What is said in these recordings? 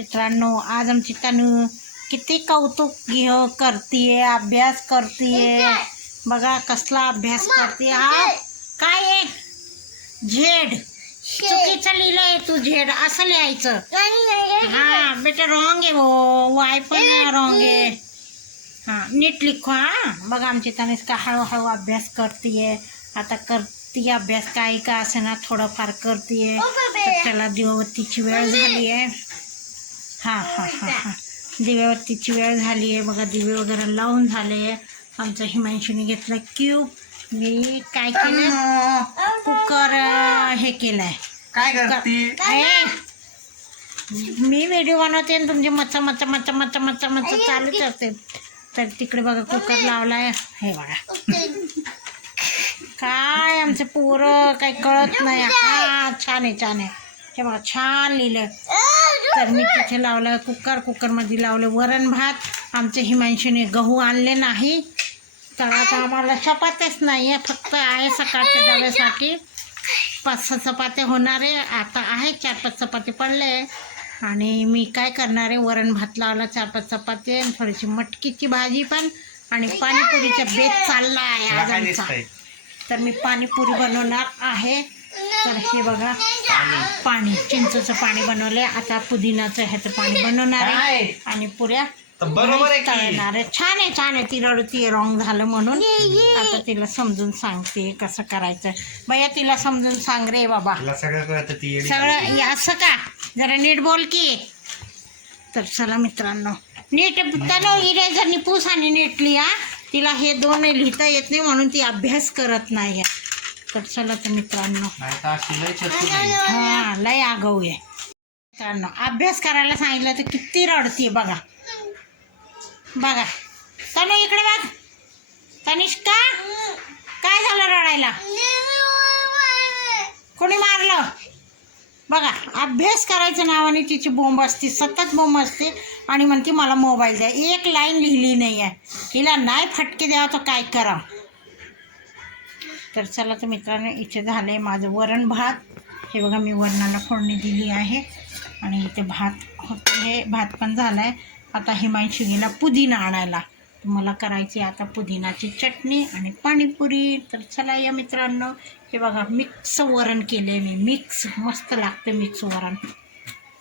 मित्रांनो आज आमची तनू किती कौतुक घेऊ करतीये अभ्यास करतीये. बघा कसला अभ्यास करते हा काय आहे? झेड. चुकीचं लिहिलंय तू झेड. असं लिहायचं. हा बेटा रॉंग आहे वो वाय पण रॉंग आहे. हा नीट लिखो हा. बघा आमची तनिष्का हळूहळू अभ्यास करतीये. आता करतीये अभ्यास. काही का असे ना थोडंफार करतीये. तर त्याला दिवाबत्तीची वेळ झाली आहे हा हा हा हा. दिव्यावरतीची वेळ झाली आहे. बघा दिवे वगैरे लावून झाले आमचं हिमांशूने घेतलं क्यूब. मी काय केलं कुकर हे केलंय. काय करते? मी व्हिडिओ बनवते आणि तुमचे मच्चा मच्चा मच्चा मच्चा मच्चा मच्चा चालूच असते. तर तिकडे बघा कुकर लावलाय. हे बघा. काय आमचे पोरं काही कळत नाही. हा छान आहे छान आहे. हे बघा छान लिहिलं तर मी तिथे लावलं कुकर कुकरमध्ये लावलं. वरण भात आमच्या हिमांशूने गहू आणले नाही. तर आता आम्हाला चपात्याच नाही आहे फक्त आहे सकाळच्या डब्यासाठी. पाच सहा चपात्या होणार आहे. आता आहे चार पाच चपाती पडले. आणि मी काय करणार आहे वरण भात लावला चार पाच चपाती आणि थोडीशी मटकीची भाजी पण आणि पाणीपुरीचा बेत चालला आहे आज आमचा. तर मी पाणीपुरी बनवणार आहे. तर हे बघा पाणी चिंचचं पाणी बनवलंय. आता पुदिनाचं ह्याचं पाणी बनवणार आहे. आणि पुऱ्या तर बरोबर आहे तळणार आहे. छान आहे छान आहे. ती रडती रॉंग झालं म्हणून. आता तिला समजून सांगते कसं करायचं. भैया तिला समजून सांग रे बाबा. तुला सगळं ती हे असं का? जरा नीट बोल की. तर चला मित्रांनो नीट तनु इरेजर निपूस आणि नीट लिहा. तिला हे दोन लिहिता येत नाही म्हणून ती अभ्यास करत नाही तर चला तर मित्रांनो. हा लय आगाऊ आहे. मित्रांनो अभ्यास करायला सांगितलं तर किती रडतीये बघा. बघा. तनु इकडे बघ. तनिष्का काय झालं रडायला? कोणी मारलं? बघा अभ्यास करायच्या नावाने तिची बोंब असते सतत बोंब असते आणि म्हणते मला मोबाईल द्या. एक लाईन लिहिली नाही आहे तिला नाही फटके द्यावं तर काय करावं? तर चला तर मित्रांनो इथे झालं आहे माझं वरण भात. हे बघा मी वरणाला फोडणी दिली आहे. आणि इथे भात होते. हे भात पण झाला आहे आता हिमांशू गेला पुदिना आणायला. मला करायची आता पुदिनाची चटणी आणि पाणीपुरी. तर चला या मित्रांनो. हे बघा मिक्स वरण केले मी. मिक्स मस्त लागतं मिक्स वरण.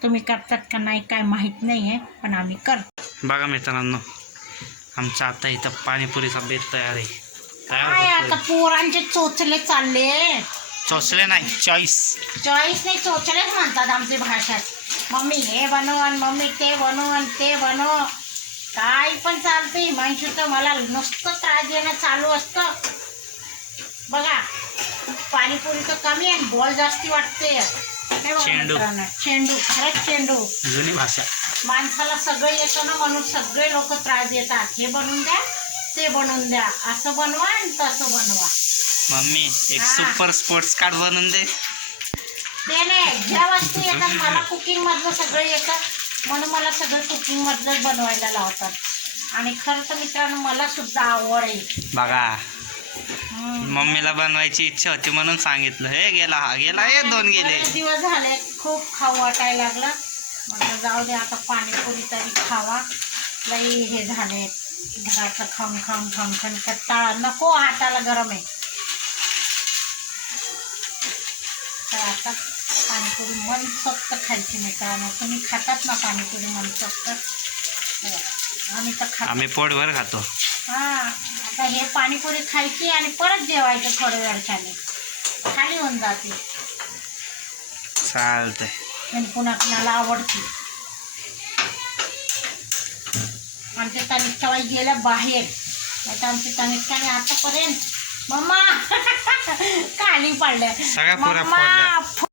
तुम्ही करतात का नाही काय माहीत नाही आहे पण आम्ही करतो. बघा मित्रांनो आमचा आता इथं पाणीपुरीचा बेत तयार आहे. काय आता. पोरांचे चोचले चालले? चोचले नाही चॉईस चॉईस नाही चोचलेच म्हणतात आमची भाषात मम्मी हे बनव आणि मम्मी ते बनव आणि ते बनव. काय पण चालते माहिती तर मला नुसतं त्रास देणं चालू असतं. बघा पाणीपुरी तर कमी आहे बॉल जास्ती वाटते. चेंडू. चेंडू खरंच चेंडू. जुनी भाषा. माणसाला सगळं येतं ना म्हणून सगळे लोक त्रास देतात. हे बनवून द्या. ते बनवून द्या. असं बनवा आणि तसं बनवा. मम्मी एक हा. सुपर स्पोर्ट्स कार्ड बनवून दे. ते नाही. ज्या वस्तू येतात मला कुकिंग मधलं सगळं येतं. म्हणून मला सगळं कुकिंग मधलं बनवायला लावतात. आणि खरं तर मित्रांनो मला सुद्धा आवड आहे. बघा. हम्म. मम्मीला बनवायची इच्छा होती म्हणून सांगितलं. हे गेला हा गेला हे दोन गेले. बरेच दिवस झाले खूप खाऊ वाटायला लागलं. म्हटलं जाऊ दे आता पाणीपुरी तरी खावा. लई हे झाले. घराचं खम खम खम खम कट्टाळा नको हाताला गरम आहे तर आता पाणीपुरी मनसोक्त खायची मित्रांनो तुम्ही खातात ना पाणीपुरी मनसोक्त हो. आम्ही तर खातो आम्ही पोटभर खातो हा आता हे पाणीपुरी खायची आणि परत जेवायचं थोड्या वेळच्याने खाली होऊन जाते चालतंय पण पुन्हा कुणाला आवडते आमच्या तनिष्ठाबाई गेल्या बाहेर. आता आमच्या तनिष्ठाने आतापर्यंत मम्मा! खाली पडल्या. मम्मा.